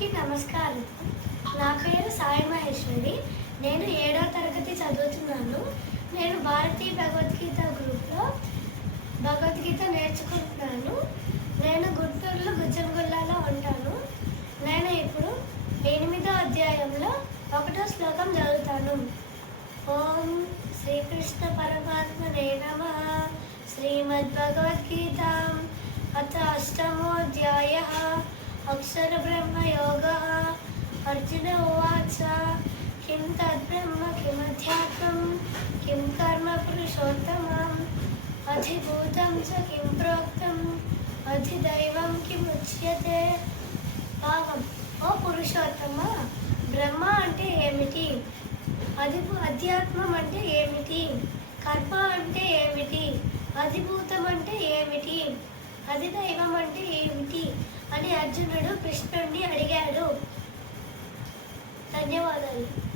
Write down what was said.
అందరికీ నమస్కారం. నా పేరు సాయి మహేశ్వరి. నేను ఏడవ తరగతి చదువుతున్నాను. నేను భారతీయ భగవద్గీత గ్రూప్లో భగవద్గీత నేర్చుకుంటున్నాను. నేను గుంటూరులో గుజ్జంగుల్లాలో ఉంటాను. నేను ఇప్పుడు ఎనిమిదో అధ్యాయంలో ఒకటో శ్లోకం చదువుతాను. ఓం శ్రీకృష్ణ పరమాత్మనే శ్రీమద్ శ్రీమద్భగవద్గీత అక్షర బ్రహ్మ యోగ అర్జున ఉవాచ కిం తద్బ్రహ్మ కిమధ్యాత్మం కిం కర్మ పురుషోత్తమం అధిభూతం చ కిం ప్రోక్తం అధిదైవం కిముచ్యతే భావం ఓ పురుషోత్తమ బ్రహ్మ అంటే ఏమిటి అది అధ్యాత్మం అంటే ఏమిటి కర్మ అంటే ఏమిటి అధిభూతం అంటే ఏమిటి అధిదైవం అంటే ఏమిటి అని అర్జునుడు కృష్ణుడిని అడిగాడు. ధన్యవాదాలు.